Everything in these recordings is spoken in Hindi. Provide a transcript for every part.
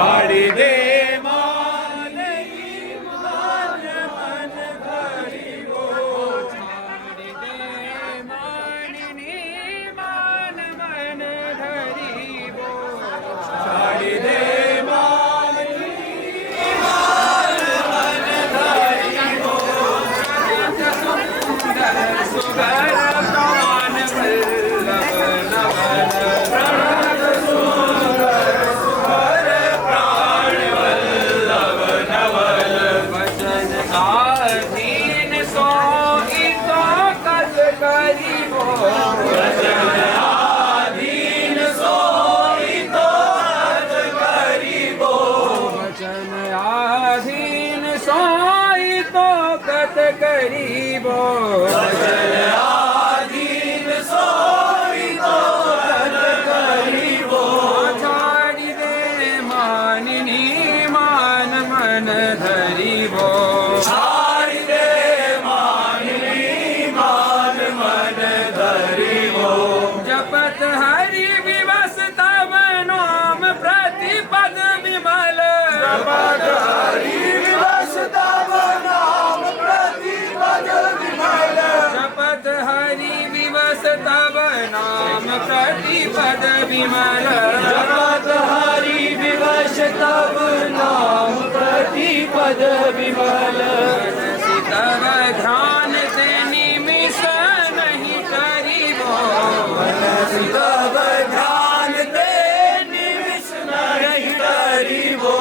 छाड़ी दे मान मान मन धरी वो छाड़ी दे मानिनी मान मन धरी वो छाड़ी दे सुगर प्राण वल्लभ नवल वचन आधीन सोई तो कत करी वो आधीन सोई तो हद करीबो वचन आधीन सोई तो कत करीबो आधीन सोई तो हद करीबो छाड़ी दे मानिनी मान मन धरीबो छाड़ी दे मानिनी मान मन धरीबो जपत हरि विवस तव नाम प्रतिपद विमल जपत हरि विवश तव नाम प्रतिपद विमल जपत हरि विवस तव नाम प्रतिपद विमल जपत हरि विवश तव नाम प्रतिपद विमल मनसि तव ध्यान से निमिष नहीं करीबो मनसि तव ध्यान दे निमिष नहीं करीबो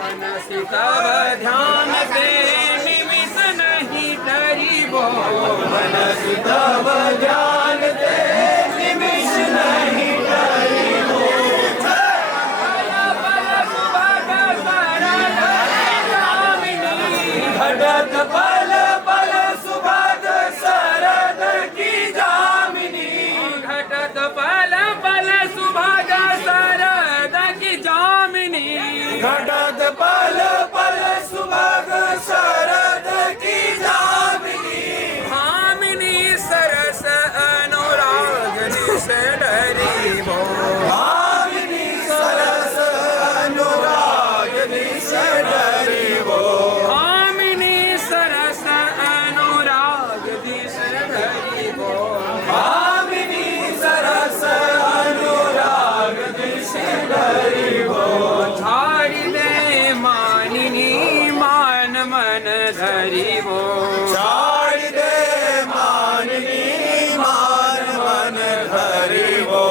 मनसि तव ध्यान से निमिष नहीं करीबो मनसि तव ध्यान दे निमिष नहीं करीबो घटत पल पल सुभग शरद की जामिनी घटत पल पल सुभाग शरद की जामिनी घटत पल पल सुभग शरद की जामिनी भामिनी सरस अनुराग निश डरीबो भामिनी सरस अनुराग निश डरीबो भामिनी सरस अनुराग दिश डरीबो भामिनी सरस अनुराग निश डरीबो छाड़ी दे मानिनी मान मन धरीबो छाड़ी दे मानिनी मान मन धरीबो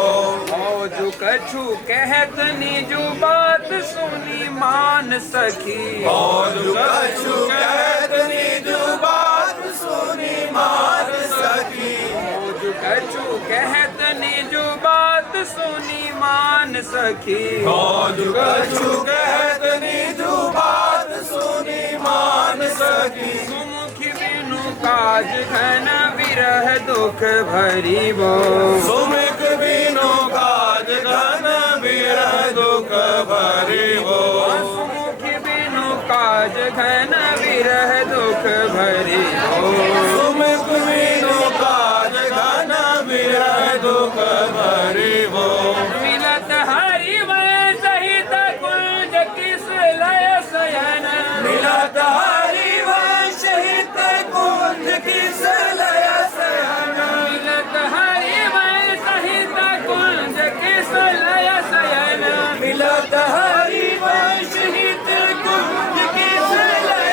मौजू कछु कहत निजु बात सुनी मान सखी मौजू कछु कहत निजु बात सुनी मान सकी मौजू कछु कहत निजु बात सुनी मान सखी मौजू कछु कहत निजु बात सुनी मान सकी सुमुखी बिनु काज घन विरह दुख भरीबो सुमिक बिनु काज घन विरह दुख भरीबो सुमुखी बिनु काज घन विरह दुख भरीबो सुमिक बिनु काज घन विरह दुख भरीबो मिलत हरि वै सहित कुंज किस लय शयन मिलत हरि वंश हित कुंज किस लय शयन मिलत हरि वै सहित कुंज किस लय शयन मिलत हरि वंश हित कुंज किस लय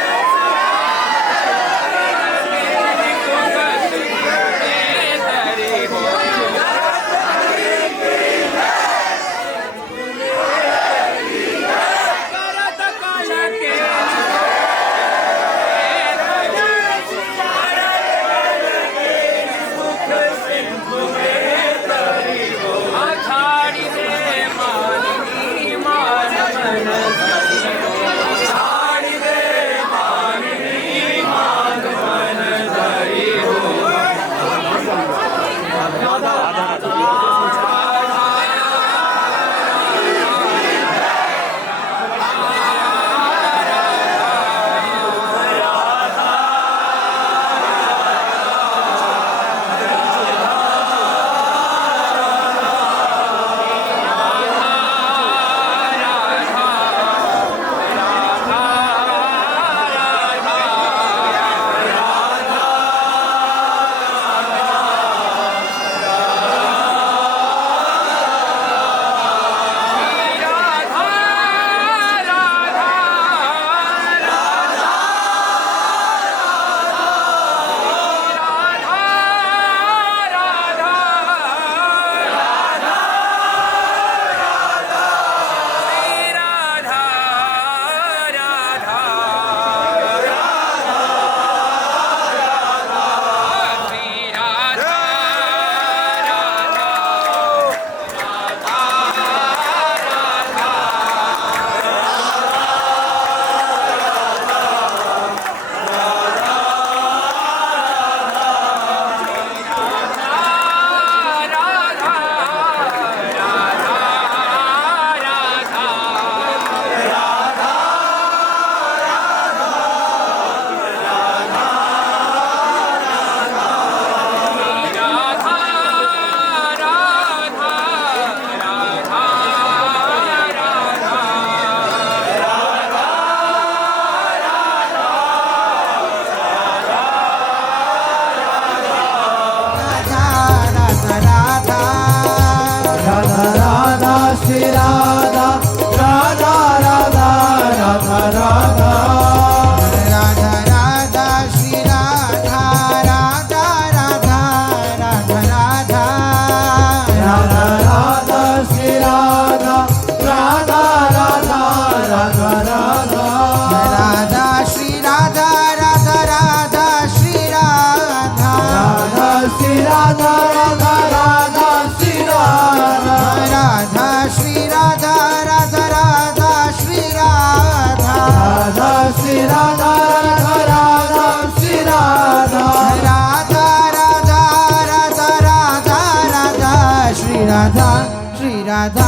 राधा श्री राधा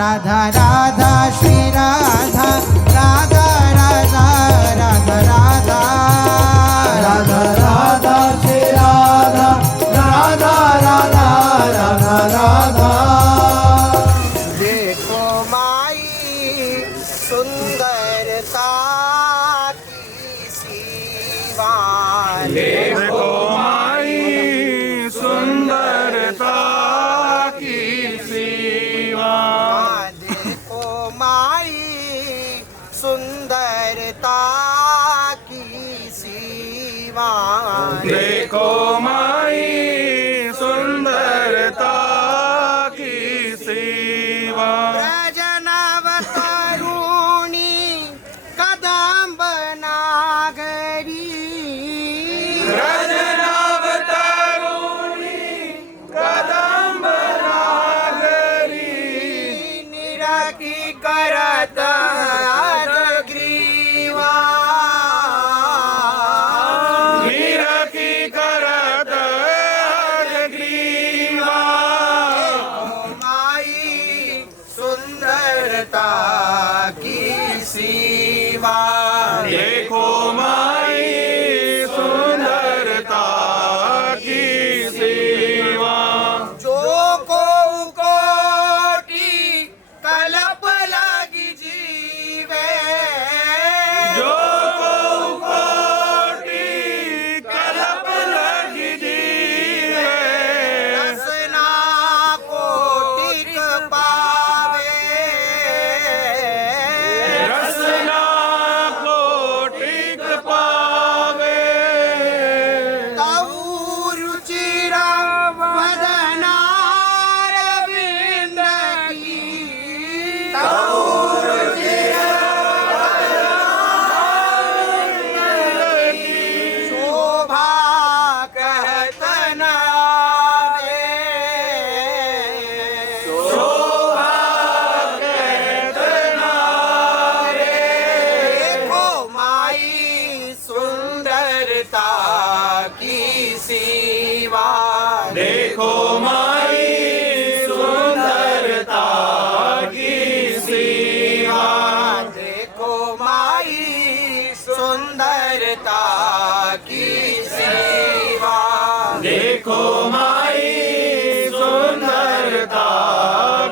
राधा राधा श्री राधा राधा राधा राधा राधा राधा राधा श्री राधा राधा राधा राधा राधा देखो माई सुंदरता की सीमा देखो माई सुंदरता की सीमा देखो माई सुंदरता की सीमा देखो माई सुंदरता की सीमा व्रजनवतरुणी कदम्ब नागरी व्रजनावतरुणी कदम्ब नागरी निरखी करत ग्रीवा निरखी करत ग्रीवा माई सुंदरता की सीमा देखो माई सुंदरता की सीमा जो कोटि कल्प लगी जीवे जो कोटि कल्प लगी जीवे रसना कोटिक पावे रसना कोटिक पावे तऊ रुचिरा वदनारविंद की शोभा कहत नावे शोभा कहतना देखो माई सुंदरता की सीमा देखो माई सुंदरता की सीमा देखो माई सुंदरता की सीमा देखो माई सुंदरता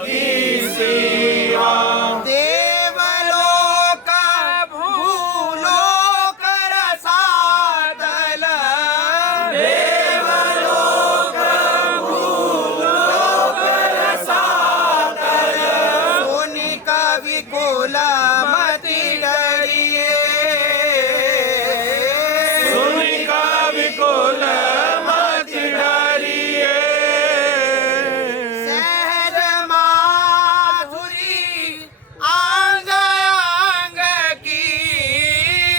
की सीमा देवलोक भूलोक रसातल देवलोक भूलोक रसातल सोनि कवि कुल मति डरिए सुनि कवि कुल मति डरिए सहज माधुरी आंग आंग की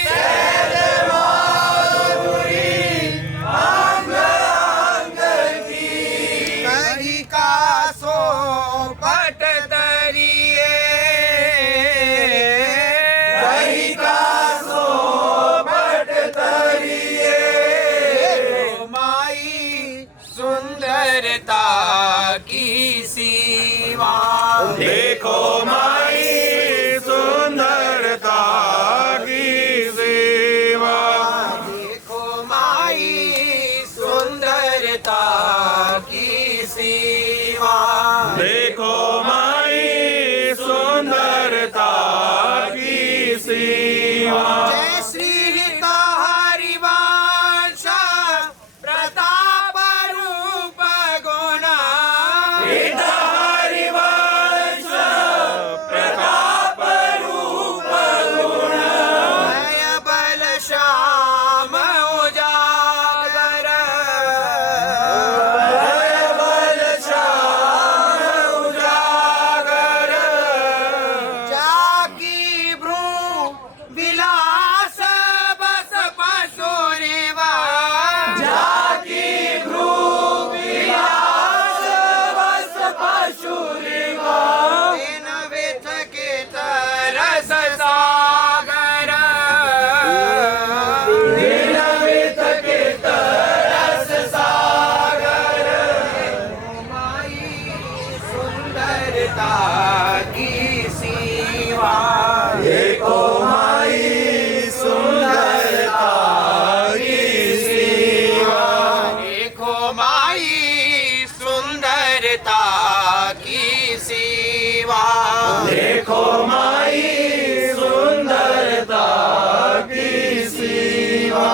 सहज माधुरी अंग अंग की कही का सो पट दरिए कही का सो पट तरिए माई सुंदरता की सीमा देखो माई सुंदरता की सेवा देखो माई सुंदरता की सीमा देखो माई सुंदरता की सेवा जय श्री हरिवंश प्रताप रूप गुण हरिवंश सुंदरता की सीमा। देखो माई सुंदरता की सीमा। देखो माई सुंदरता की सीमा। देखो माई सुंदरता की सीमा।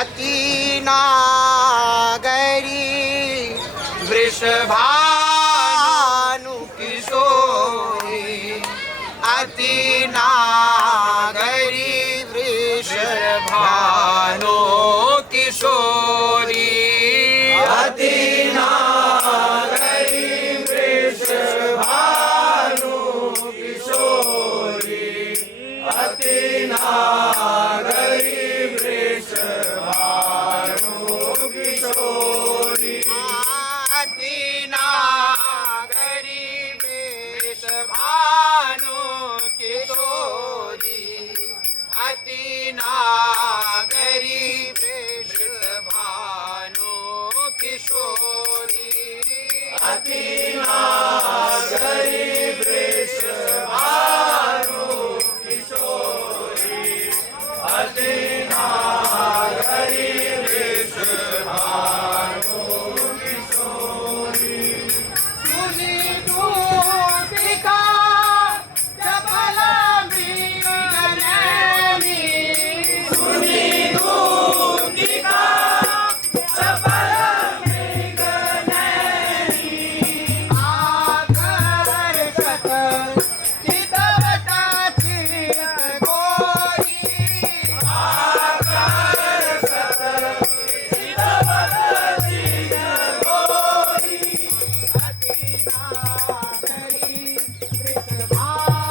अति नागरी वृषभानु किशोरी। अति नागरी वृषभानु किशोरी। अति नागरी वृषभानु किशोरी। अति नागरी वृषभानु किशोरी। अति नागरी वृषभानु किशोरी। अति नागरी वृषभानु किशोरी। अति नागरी वृषभानु किशोरी। अति नागरी वृषभानु किशोरी। सुनी दूतिका चपला मृगनयनी। सुनी दूतिका चपल मृगनयनी। आकर्षक चितवता चित गोरी। आकर्षक चितवत चित गोरी। अति नागरी वृषभानु किशोरी।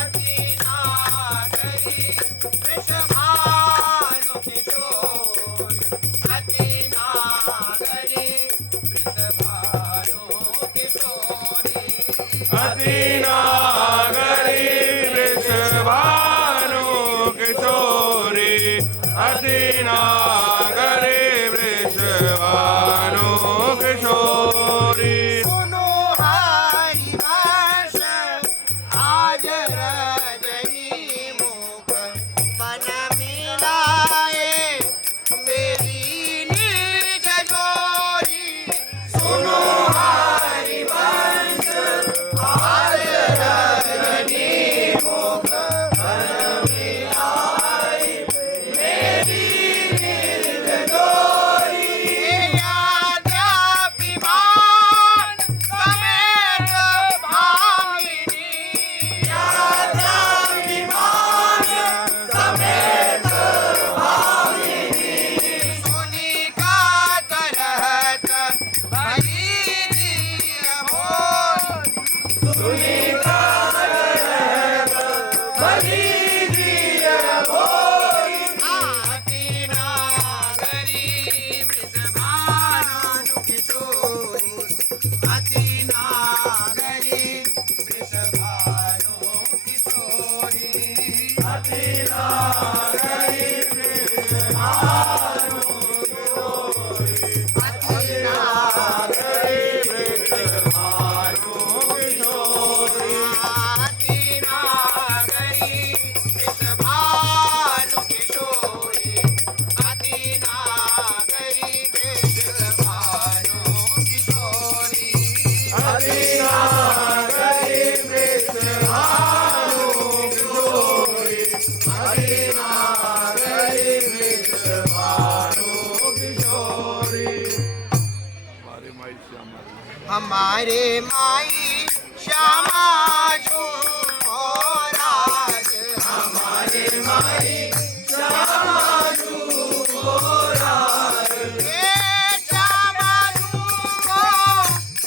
अति नागरी वृषभानु किशोरी। अति नागरी वृषभानु किशोरी। अति नागरी वृषभानु किशोरी। अति नागरी वृषभानु किशोरी। सुनो हरिवंश आज रजनी मुख बन मिलाए मेरी निज जोरी। सुनो हरिवंश आज रजनी मुख बन मिलाए मेरी निज जोरी। याद्यपिमान समेत भामिनी। याद्यपिमान समेत भामिनी। सुनी का तरहत भरी दिय भोर। सुनी का तरहत भरी दिय भोर। अति नागरी वृषभानु किशोरी। अति नागरी वृषभानु किशोरी। अति नागरी वृषभानु किशोरी। अति नागरी हमारे माई श्यामा जो राज हमारे माई श्यामा जो राज श्यामा जो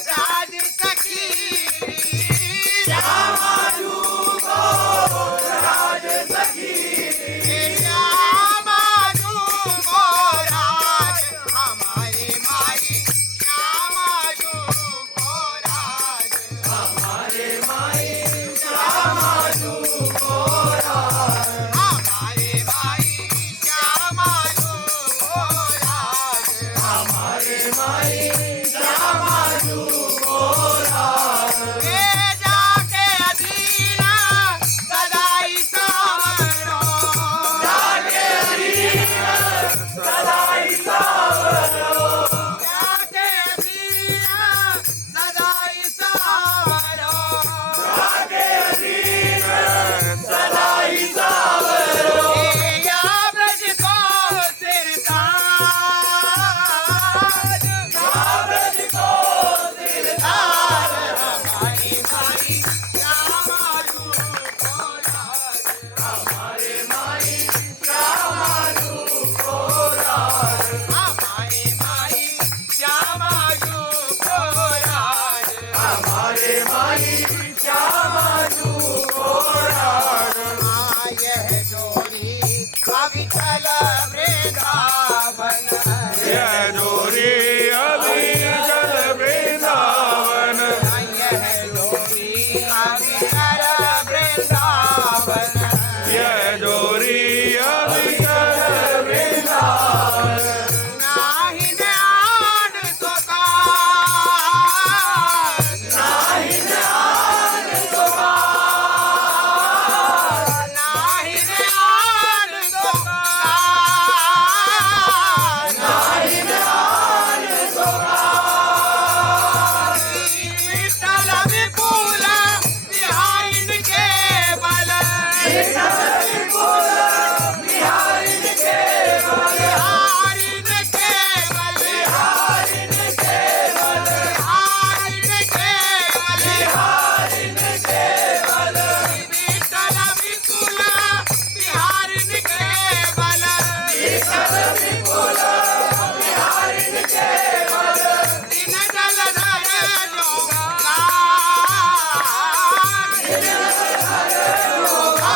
राज सखी श्यामा जो राज सखी श्यामा जो राज हमारे माई श्यामा जो राज हमारे माई श्यामा जो राज हमारे माई श्यामा जो राज हमारे माई श्यामा जो राज जाके अधीना सदाई सावरो जाके अधीना सदाई सावरो जाके अधीना सदाई सावरो जाके अधीना सदाई सावरो या ब्रज को सिरताज या ब्रज को सिरताज हमारी माई श्यामा जो राज हमारे माई श्यामा जो राज हमारे माई श्यामा जो राज हमारे माई श्यामा जो राज यह जोड़ी अविचल वृंदावन यह जोरी अभी जल वृंदावन यह जोड़ी अविचल वृंदावन यह जोरी अभी जल वृंदावन नाही ध्यान सुखान नाही ध्यान सुखान नाही ध्यान सुखान नाही ध्यान सुखान विठ्ठल विपुल बिहारीन केवल विठ्ठल विपुल बिहारीन केवल बिहारीन केवल बिहारीन केवल बिहारीन केवल बिहारीन केवल विठ्ठल विपुल बिहारीन केवल विठ्ठल विपुल बिहारीन केवल दिन जलधर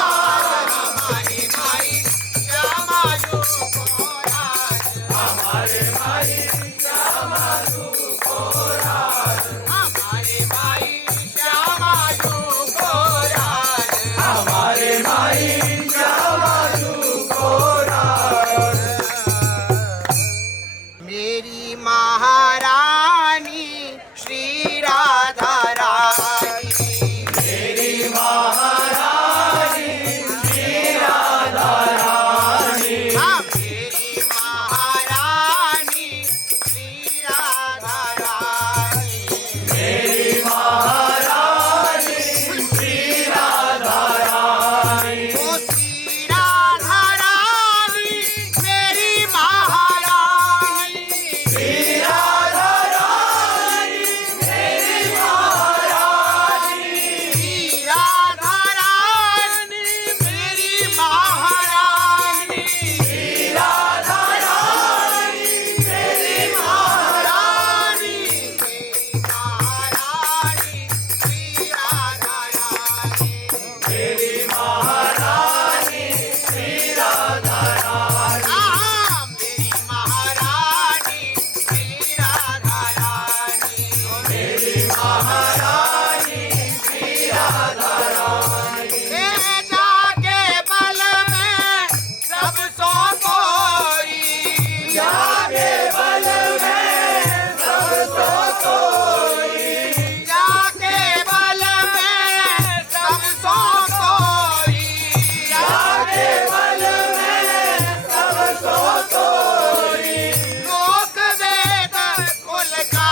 हमारी माई श्यामा जो राज हमारे माई श्यामा जो राज हमारे माई श्यामा जो राज हमारे माई श्यामा जो राज मेरी महारानी श्री राधा रानी मेरी महारानी श्री राधा रानी हाँ मेरी महारानी श्री राधा रानी मेरी महारानी श्री राधा रानी ओ श्री राधा रानी मेरी महारानी श्री राधा रानी मेरी महारानी श्री राधा रानी मेरी महारानी श्री राधा रानी मेरी महारानी श्री राधा रानी मेरी महारानी श्री राधा रानी मेरी महारानी श्री राधा रानी मेरी महारानी श्री राधा रानी जाके बल में सब सो कोई जाके बल में सब सो कोई जाके बल में सब सो कोई जाके बल में सब सो कोई लोक वेद कुल का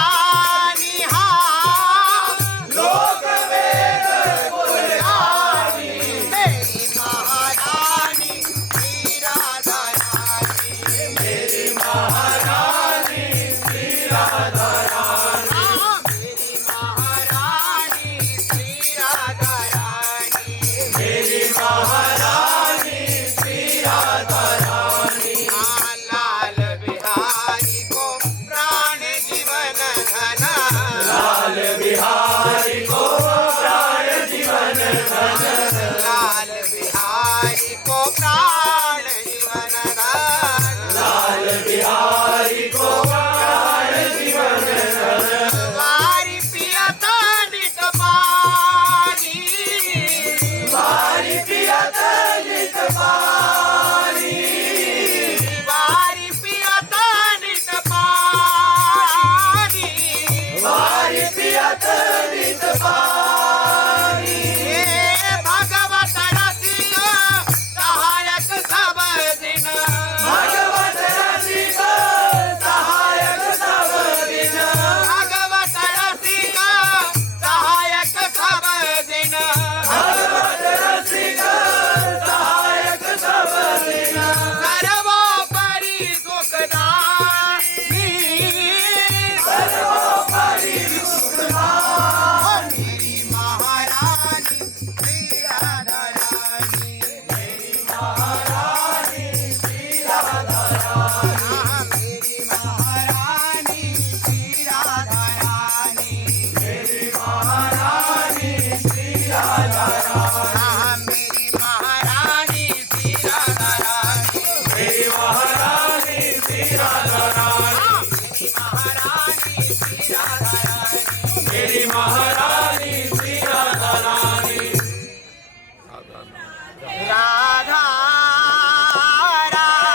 निहार लोक वेद कुल का मेरी महारानी श्री राधा रानी मेरी महारानी श्री राधा रानी मेरी महारानी श्री राधा रानी राधा राधा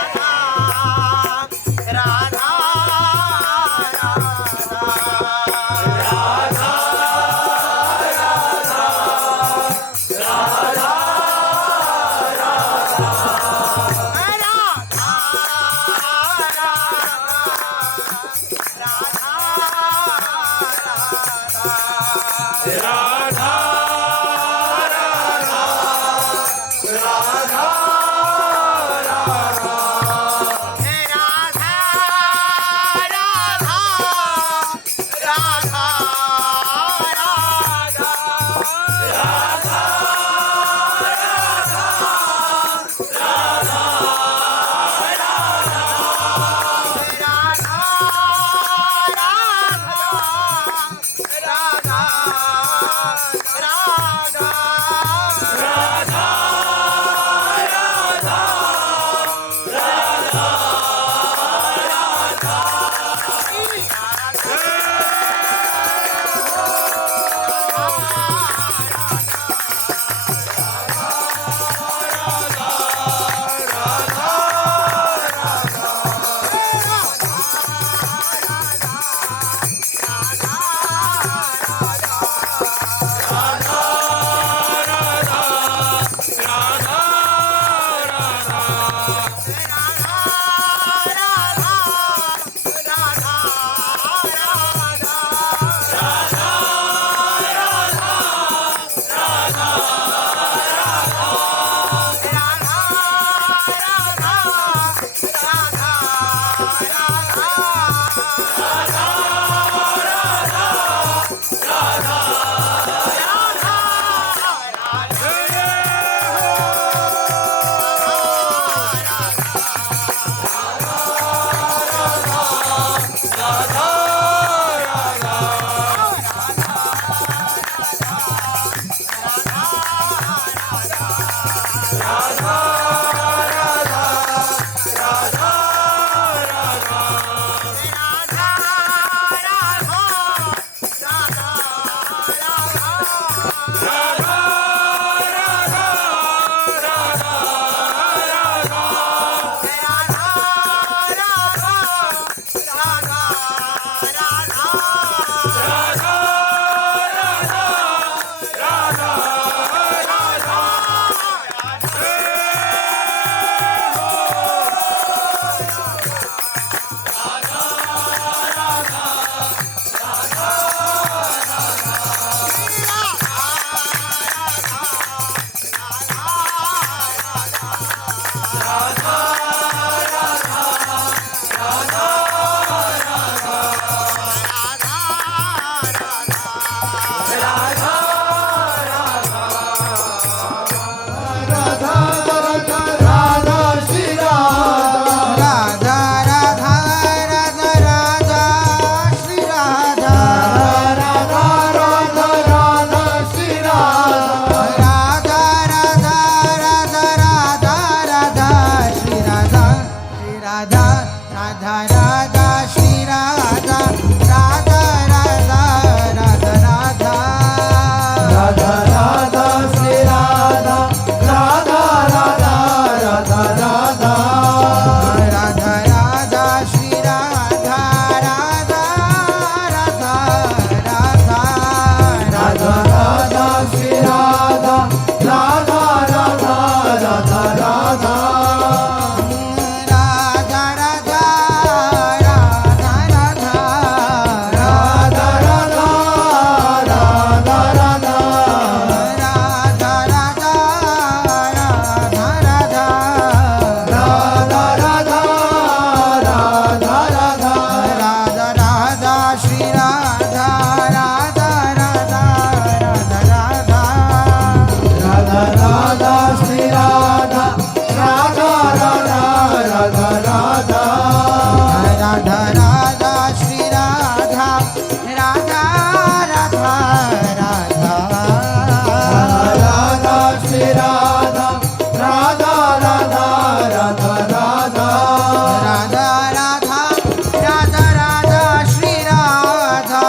राधा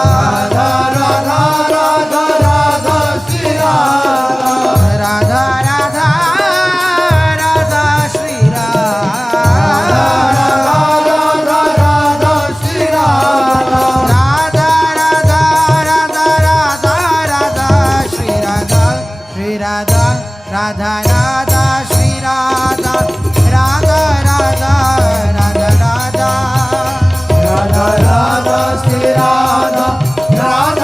राधा राधा